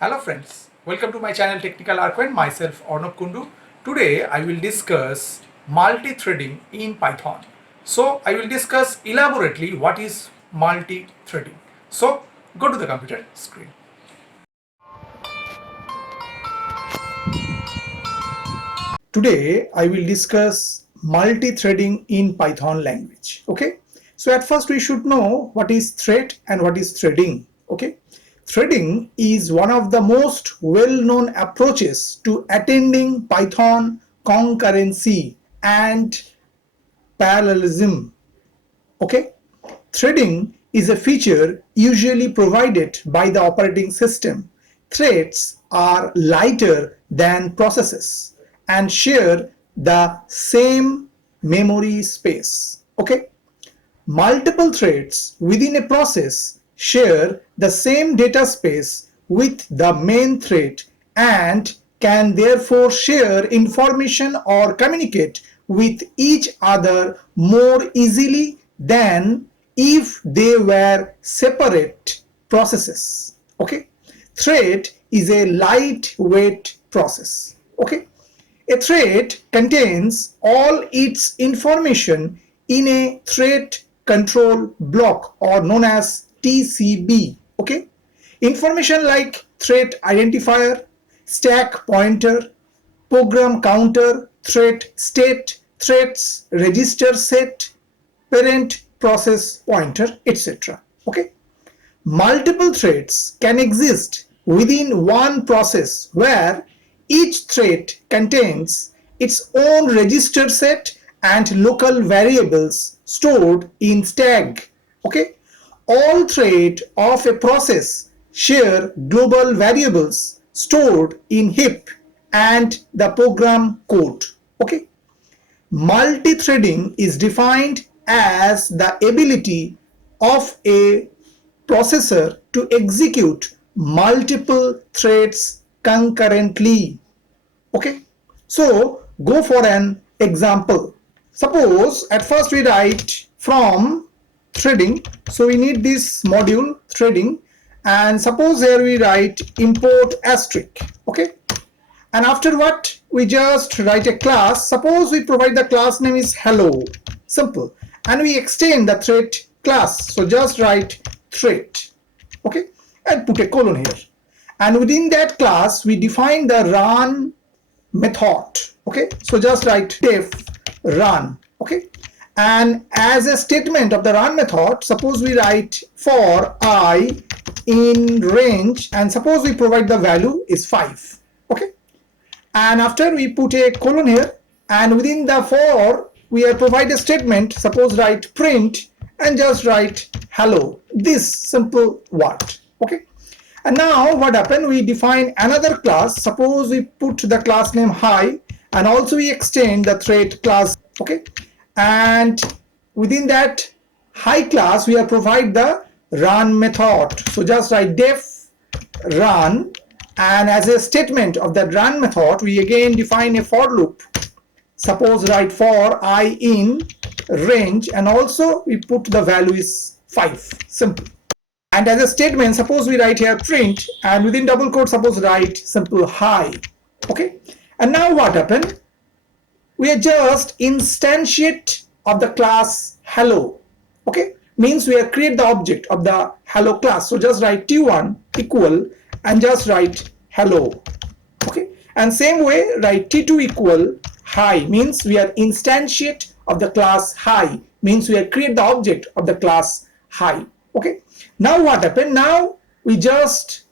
Hello friends, welcome to my channel Technical Arcane. Myself Arnab Kundu. Today I will discuss multi-threading in Python. So I will discuss elaborately what is multi-threading. So go to the computer screen. Today I will discuss multi-threading in Python language. Okay. So at first we should know what is thread and what is threading. Okay. Threading is one of the most well-known approaches to attending Python concurrency and parallelism. Okay. Threading is a feature usually provided by the operating system. Threads are lighter than processes and share the same memory space. Okay. Multiple threads within a process share the same data space with the main thread and can therefore share information or communicate with each other more easily than if they were separate processes. Okay. Thread is a lightweight process. Okay. A thread contains all its information in a thread control block or known as TCB. Okay. Information like thread identifier, stack pointer, program counter, thread state, threads register set, parent process pointer, etc. Okay. Multiple threads can exist within one process where each thread contains its own register set and local variables stored in stack. Okay. All threads of a process share global variables stored in heap and the program code. Okay. Multi-threading is defined as the ability of a processor to execute multiple threads concurrently. Okay. So go for an example. Suppose at first we write from threading. So we need this module threading, and suppose here we write import asterisk. Okay. And after what we just write a class. Suppose we provide the class name is hello. Simple. And we extend the thread class. So just write thread. Okay. And put a colon here. And within that class we define the run method. Okay. So just write def run. Okay. And as a statement of the run method, suppose we write for I in range, and suppose we provide the value is 5. Okay. And after we put a colon here, and within the for we are provide a statement, suppose write print and just write hello, this simple word. Okay. And now what happened, we define another class. Suppose we put the class name hi, and also we extend the thread class. Okay. And within that hi class we are provide the run method. So just write def run, and as a statement of that run method we again define a for loop. Suppose write for I in range, and also we put the value is 5. Simple. And as a statement, suppose we write here print, and within double quote suppose write simple hi. Okay. And now what happened, we are just instantiate of the class hello. Okay. Means we are create the object of the hello class. So just write t1 equal and just write hello. Okay. And same way write t2 equal hi, means we are instantiate of the class hi, means we are create the object of the class hi. Okay. Now what happened, now we just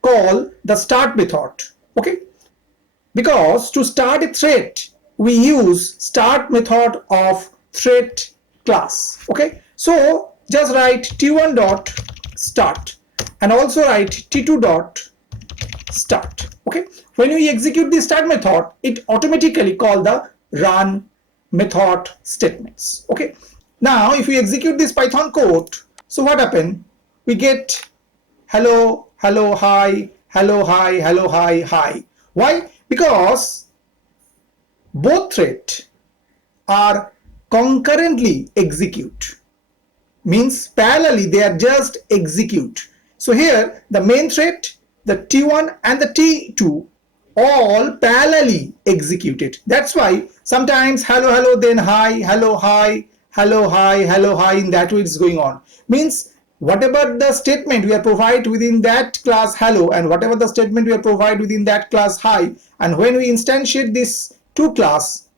call the start method. Okay. Because to start a thread we use start method of thread class. Okay. So just write t1 dot start and also write t2 dot start. Okay. When we execute the start method, it automatically call the run method statements. Okay. Now if we execute this Python code, so what happened, we get hello, hello, hi, hello, hi, hello, hi, hi. Why? Because both threads are concurrently execute, means parallelly they are just execute. So here the main thread the T1 and the T2 all parallelly executed. That's why sometimes hello, hello, then hi, hello, hi, hello, hi, hello, hi, in that way it's going on. Means whatever the statement we are provide within that class hello and whatever the statement we are provide within that class hi, and when we instantiate this two class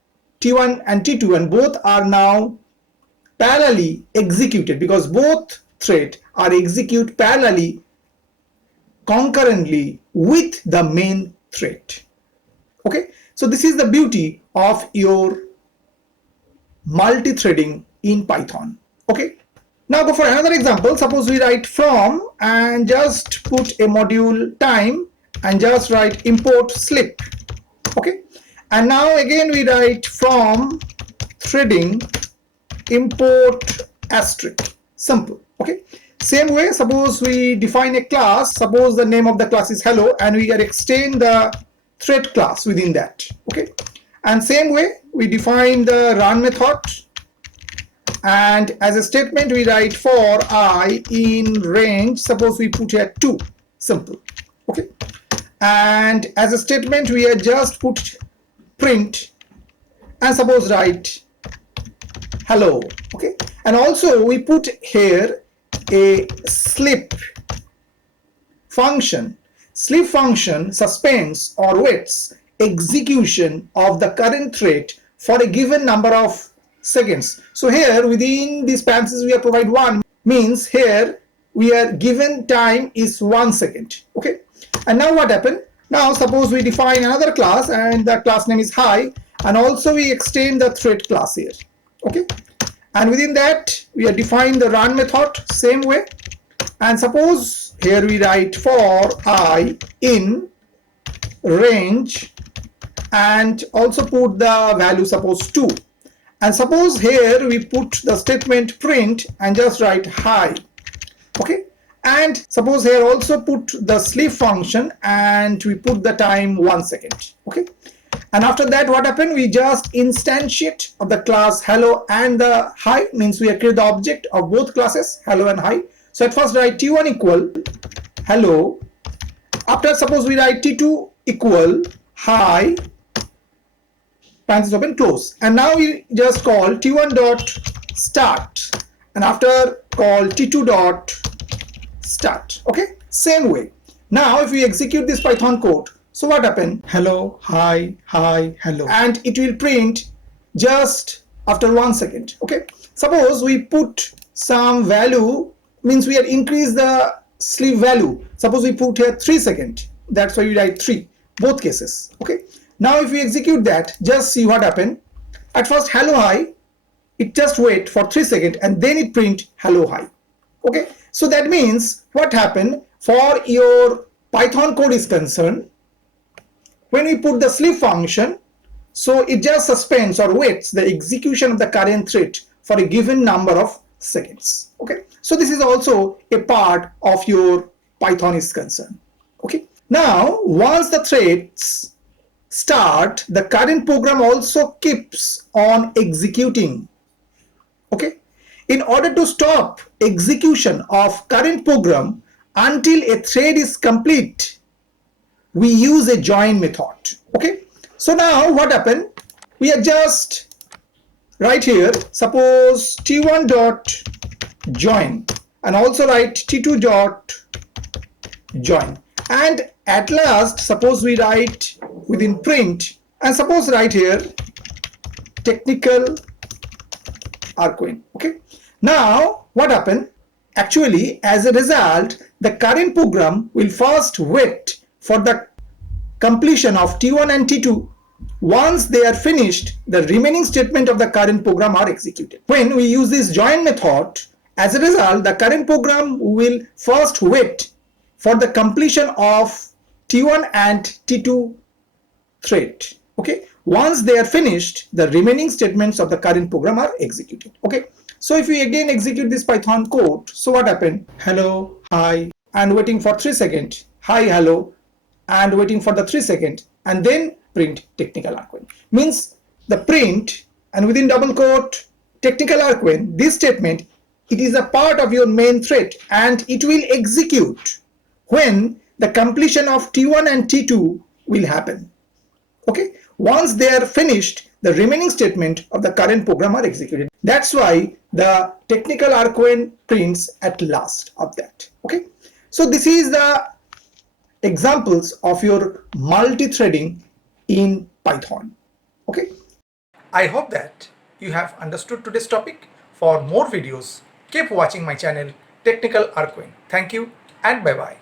T1 and T2 and both are now parallelly executed because both thread are execute parallelly concurrently with the main thread. Okay, so this is the beauty of your multi-threading in Python. Okay, now go for another example. Suppose we write from and just put a module time and just write import slip. Okay, and now again we write from threading import asterisk. Simple. Okay, same way, suppose we define a class. Suppose the name of the class is hello and we extend the thread class within that. Okay, and same way we define the run method, and as a statement we write for I in range, suppose we put here 2. Simple. Okay, and as a statement we are just put print and suppose write hello. Okay, and also we put here a slip function. Slip function suspends or waits execution of the current thread for a given number of seconds. So here within these parentheses we are provide 1, means here we are given time is 1 second. Okay, and now what happened? Now suppose we define another class and the class name is hi, and also we extend the thread class here. Okay, and within that we are define the run method same way, and suppose here we write for I in range and also put the value suppose 2, and suppose here we put the statement print and just write hi. Okay, and suppose here also put the sleep function and we put the time 1 second. Okay, and after that what happened? We just instantiate of the class hello and the hi, means we create the object of both classes hello and hi. So at first write T1 equal hello, after suppose we write T2 equal hi, parenthesis open close, and now we just call T1 dot start and after call T2 dot start. Okay, same way. Now if we execute this Python code, so what happened? Hello, hi, hi, hello, and it will print just after 1 second. Okay, suppose we put some value, means we have increased the sleep value. Suppose we put here 3 seconds, that's why we write 3, both cases. Okay, now if we execute that, just see what happened. At first hello hi, it just wait for 3 seconds and then it print hello hi. Okay, so that means what happened for your Python code is concerned, when we put the sleep function, so it just suspends or waits the execution of the current thread for a given number of seconds. Okay, so this is also a part of your Python is concerned. Okay, now once the threads start, the current program also keeps on executing. Okay, in order to stop execution of current program until a thread is complete, we use a join method. Okay, so now what happened? We are just right here, suppose T1 dot join and also write T2 dot join, and at last suppose we write within print and suppose right here technical argmin. Okay, now what happened? Actually, as a result, the current program will first wait for the completion of T1 and T2. Once they are finished, the remaining statement of the current program are executed. When we use this join method, as a result, the current program will first wait for the completion of T1 and T2 thread. Okay, once they are finished, the remaining statements of the current program are executed. Okay, so if we again execute this Python code, so what happened? Hello, hi, and waiting for 3 seconds, hi, hello, and waiting for the 3 seconds, and then print technical argmin. Means the print and within double quote technical argmin, this statement, it is a part of your main thread and it will execute when the completion of T1 and T2 will happen. Okay, once they are finished, the remaining statement of the current program are executed. That's why the technical argv prints at last of that. Okay, so this is the examples of your multi-threading in Python. Okay, I hope that you have understood today's topic. For more videos, keep watching my channel Technical Argv. Thank you and bye bye.